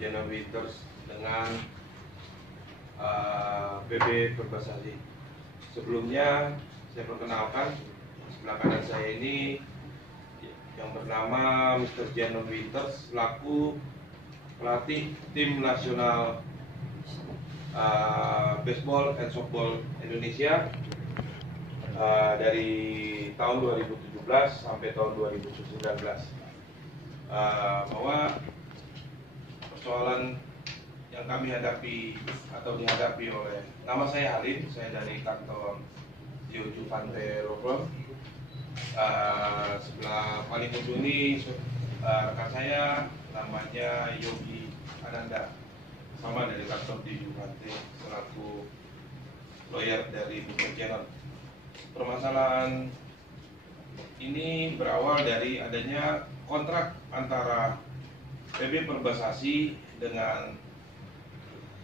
Jenon Winters dengan PB Perbasasi. Sebelumnya saya perkenalkan, sebelah kanan saya ini yang bernama Mr. Jenon Winters selaku pelatih tim nasional baseball and softball Indonesia dari tahun 2017 sampai tahun 2019. Bahwa persoalan yang kami hadapi atau dihadapi oleh, nama saya Halim, saya dari kantor Jojo Pantai Rockland. Sebelah paling ujung ini rekan saya namanya Yogi Ananda, sama dari kantor Jojo Pantai selaku lawyer dari Mr. Jenon. Permasalahan ini berawal dari adanya kontrak antara PB Perbasasi dengan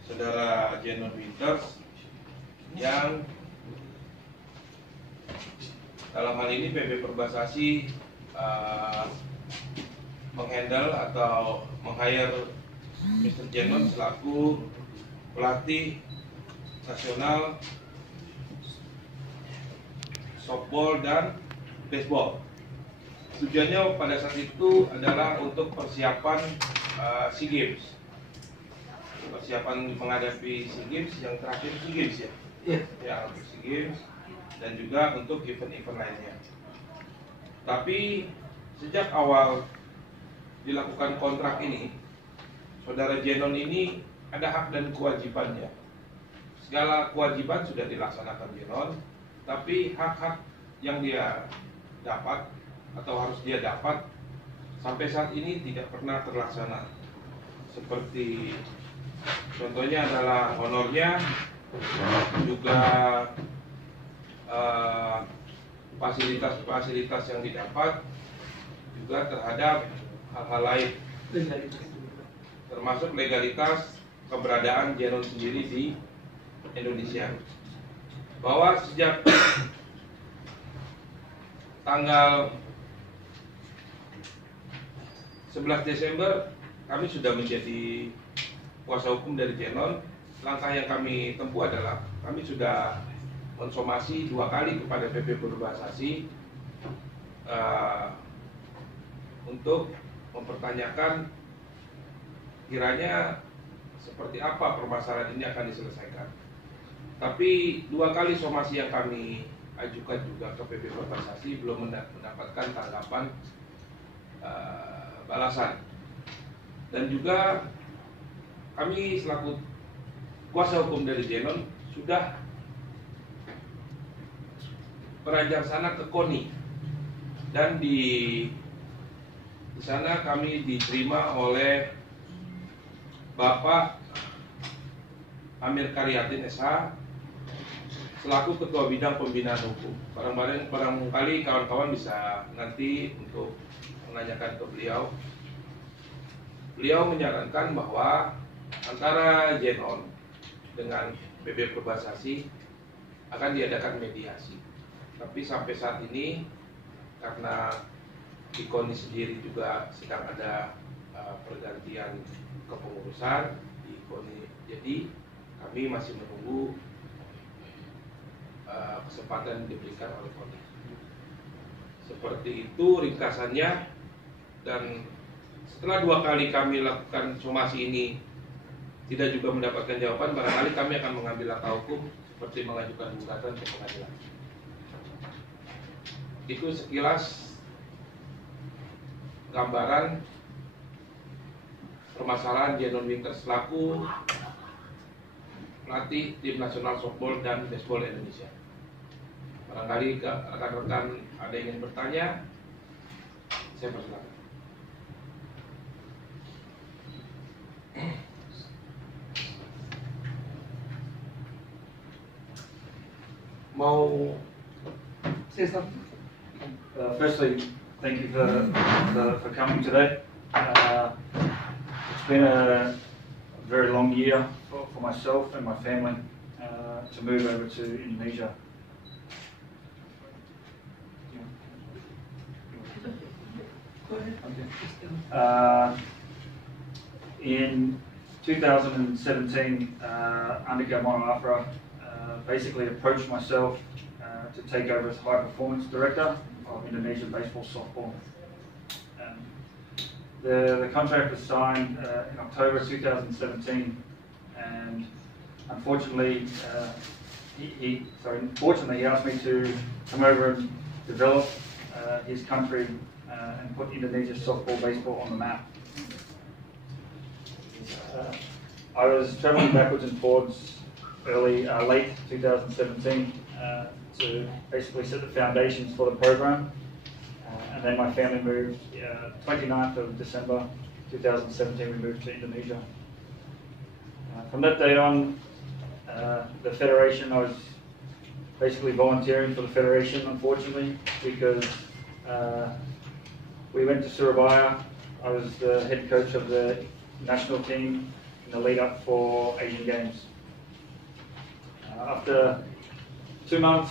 saudara Jenon Winters, yang dalam hal ini PB Perbasasi menghandle atau meng-hire Mr. Jenon selaku pelatih nasional softball dan baseball. Tujuannya pada saat itu adalah untuk persiapan SEA Games, persiapan menghadapi SEA Games yang terakhir, SEA Games ya, ya untuk SEA Games dan juga untuk event-event lainnya. Tapi sejak awal dilakukan kontrak ini, saudara Jenon ini ada hak dan kewajibannya. Segala kewajiban sudah dilaksanakan Jenon, tapi hak-hak yang dia dapat atau harus dia dapat sampai saat ini tidak pernah terlaksana. Seperti contohnya adalah honornya, juga fasilitas-fasilitas yang didapat, juga terhadap hal-hal lain, termasuk legalitas keberadaan Jenon sendiri di Indonesia. Bahwa sejak tanggal 11 Desember kami sudah menjadi kuasa hukum dari Jenon. Langkah yang kami tempuh adalah kami sudah mensomasi 2 kali kepada PB Perbasasi untuk mempertanyakan kiranya seperti apa permasalahan ini akan diselesaikan. Tapi 2 kali somasi yang kami ajukan juga ke PB Perbasasi belum mendapatkan tanggapan balasan. Dan juga kami selaku kuasa hukum dari Jenon sudah beranjak sana ke KONI, dan di sana kami diterima oleh Bapak Amir Karyatin SH selaku Ketua Bidang Pembinaan Hukum. Barangkali kawan-kawan bisa nanti untuk menanyakan ke beliau. Beliau menyarankan bahwa antara Jenon dengan PB Perbasasi akan diadakan mediasi. Tapi sampai saat ini karena di KONI sendiri juga sedang ada pergantian kepengurusan di KONI, jadi kami masih menunggu kesempatan diberikan oleh KONI. Seperti itu ringkasannya. Dan setelah 2 kali kami lakukan somasi ini tidak juga mendapatkan jawaban, barangkali kami akan mengambil langkah hukum seperti mengajukan gugatan ke pengadilan. Itu sekilas gambaran permasalahan Jenon Winters selaku pelatih tim nasional softball dan baseball Indonesia. Barangkali rekan-rekan ada yang ingin bertanya, saya persilakan. Mau say something? Firstly, thank you for coming today. It's been a very long year for myself and my family to move over to Indonesia. In 2017, Andika Monoafra basically approached myself to take over as High Performance Director of Indonesia Baseball Softball. The contract was signed in October 2017, and unfortunately, fortunately, he asked me to come over and develop his country and put Indonesia softball baseball on the map. I was travelling backwards and forwards late 2017 to basically set the foundations for the program, and then my family moved. 29th of December 2017, we moved to Indonesia. From that day on, the federation, I was basically volunteering for the federation, unfortunately, because we went to Surabaya. I was the head coach of the national team in the lead up for Asian Games. After 2 months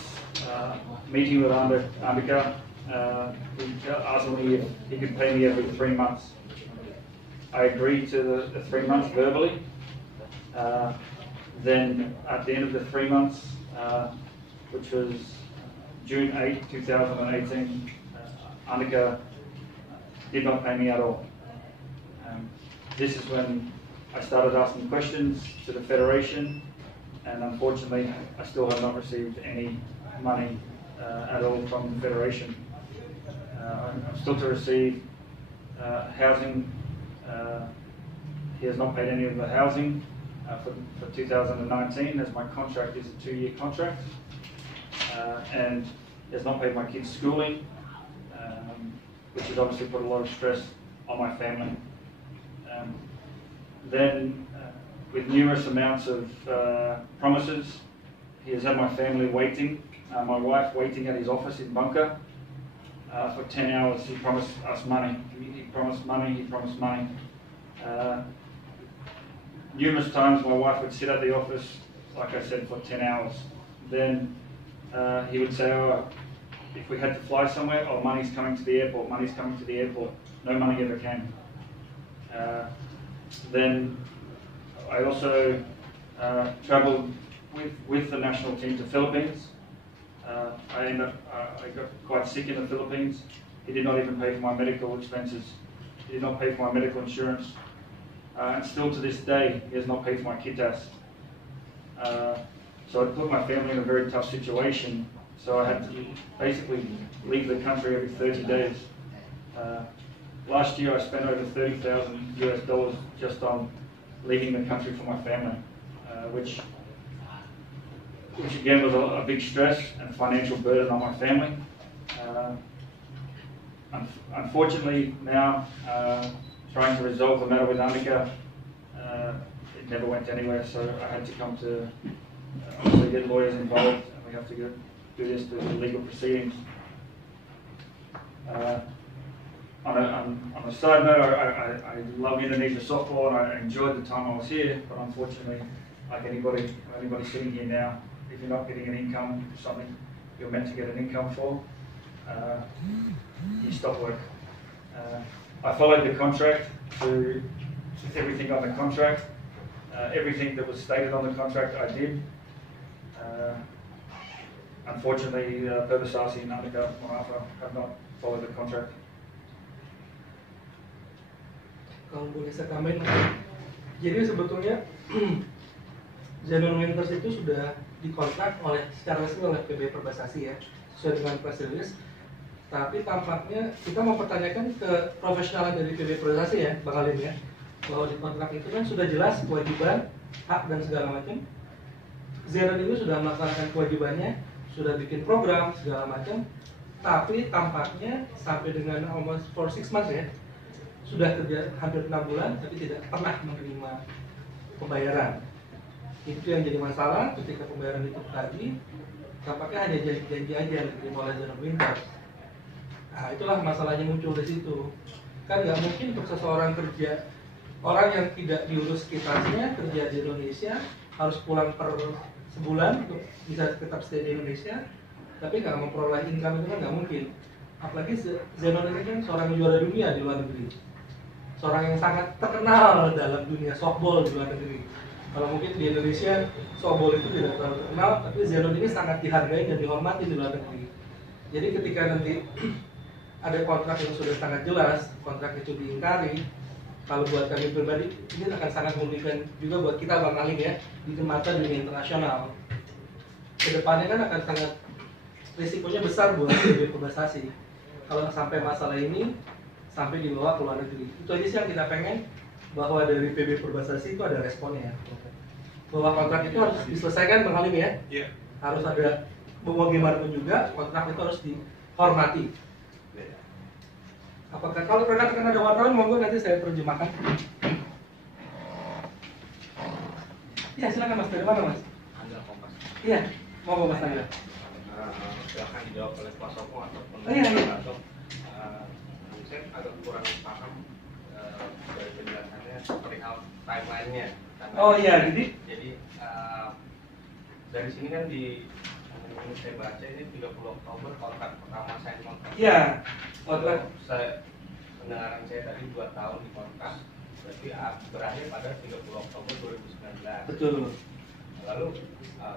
meeting with Andika, he asked me if he could pay me every 3 months. I agreed to the 3 months verbally. Then at the end of the 3 months, which was June 8, 2018, Andika did not pay me at all. This is when I started asking questions to the federation, and unfortunately I still have not received any money at all from the federation. I'm still to receive housing. He has not paid any of the housing for 2019, as my contract is a 2-year contract, and he has not paid my kids' schooling, which has obviously put a lot of stress on my family. Then, with numerous amounts of promises, he has had my family waiting, my wife waiting at his office in Bunker for 10 hours. He promised us money. He promised money. He promised money. Numerous times my wife would sit at the office, like I said, for 10 hours. Then he would say, oh, if we had to fly somewhere, oh, money's coming to the airport, money's coming to the airport. No money ever came. Then I also travelled with the national team to Philippines. I got quite sick in the Philippines. He did not even pay for my medical expenses. He did not pay for my medical insurance. And still to this day, he has not paid for my KITAS. So it put my family in a very tough situation. So I had to basically leave the country every 30 days. Last year I spent over $30,000 US just on leaving the country for my family, which again was a big stress and financial burden on my family. Unfortunately now, trying to resolve the matter with Andika, it never went anywhere, so I had to come to obviously get lawyers involved, and we have to do this through legal proceedings. On a side note, I love Indonesia softball and I enjoyed the time I was here, but unfortunately, like anybody sitting here now, if you're not getting an income for something you're meant to get an income for, you stop work. I followed the contract to everything on the contract. Everything that was stated on the contract I did. Unfortunately, Perbasasi and Andika Monoafra have not followed the contract. Kalau boleh saya tambahin, jadi sebetulnya Zainul Winters itu sudah dikontrak secara resmi oleh PB Perbasasi ya, sesuai dengan press release. Tapi tampaknya kita mempertanyakan ke profesionalan dari PB Perbasasi ya, Bang Alim ya, bahwa di kontrak itu kan sudah jelas kewajiban, hak dan segala macam. Zainul ini sudah melaksanakan kewajibannya, sudah bikin program segala macam, tapi tampaknya sampai dengan almost for 6 months ya, sudah kerja hampir 6 bulan tapi tidak pernah menerima pembayaran. Itu yang jadi masalah ketika pembayaran itu tadi, tampaknya hanya janji-janji aja yang diterima oleh Zainul Winters. Nah, itulah masalahnya muncul di situ. Kan nggak mungkin untuk seseorang kerja, orang yang tidak diurus kitasnya kerja di Indonesia harus pulang per sebulan untuk bisa tetap stay di Indonesia, tapi nggak memperoleh income, itu kan nggak mungkin. Apalagi Zainul ini kan seorang juara dunia di luar negeri, seorang yang sangat terkenal dalam dunia softball di luar negeri. Kalau mungkin di Indonesia softball itu tidak terlalu terkenal, tapi Zenon ini sangat dihargai dan dihormati di luar negeri. Jadi ketika nanti ada kontrak yang sudah sangat jelas, kontrak itu diingkari, kalau buat kami pribadi ini akan sangat merugikan juga buat kita Bang Alim ya di mata dunia internasional. Kedepannya kan akan sangat risikonya besar buat PB Perbasasi kalau sampai masalah ini sampai dibawa ke luar negeri. Itu aja sih yang kita pengen, bahwa dari PB Perbasasi itu ada responnya, bahwa kontrak itu harus diselesaikan Bang Alim ya. Iya. Harus ada, mau gimana pun juga kontrak itu harus dihormati. Apakah kalau rekan-rekan ada wartawan, monggo nanti saya terjemahkan. Ya silakan Mas, dari mana Mas? Anda Kompas. Iya, monggo Mas Angga. Silahkan dijawab oleh Pak Soko ataupun Iya. atau saya agak kurang paham dari penjelasannya perihal timelinenya. Oh iya, jadi dari sini kan ini saya baca ini 30 Oktober kontrak pertama saya kontrak. iya, kontrak. Saya pendengaran saya tadi 2 tahun di kontrak, berarti berakhir pada 30 Oktober 2019. Betul. Lalu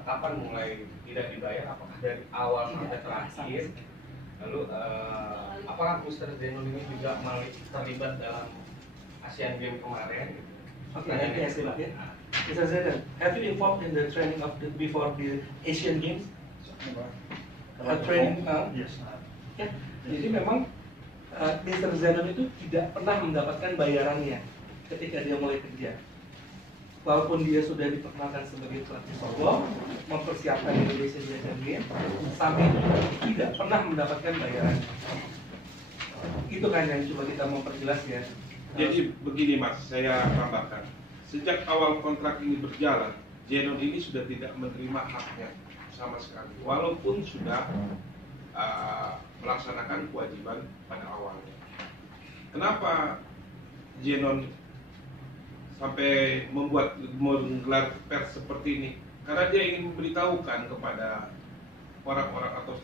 kapan mulai tidak dibayar? Apakah dari awal sampai terakhir? Lalu apakah Mr. Zenon ini juga terlibat dalam Asian Games kemarin? Oke, nanti ya silakan. Mr. Zenon, have you involved in the training of before the Asian Games? Training? Yes. Ya, jadi memang Mr. Zenon itu tidak pernah mendapatkan bayarannya ketika dia mulai kerja. Walaupun dia sudah diperkenalkan sebagai pelatih softball, mempersiapkan Indonesia di Asian Games, sampai itu tidak pernah mendapatkan bayaran. Itu kan yang coba kita memperjelas ya. Jadi begini Mas, saya tambahkan. Sejak awal kontrak ini berjalan, Zenon ini sudah tidak menerima haknya sama sekali, walaupun sudah melaksanakan kewajiban pada awalnya. Kenapa Zenon sampai menggelar pers seperti ini? Karena dia ingin memberitahukan kepada orang-orang atau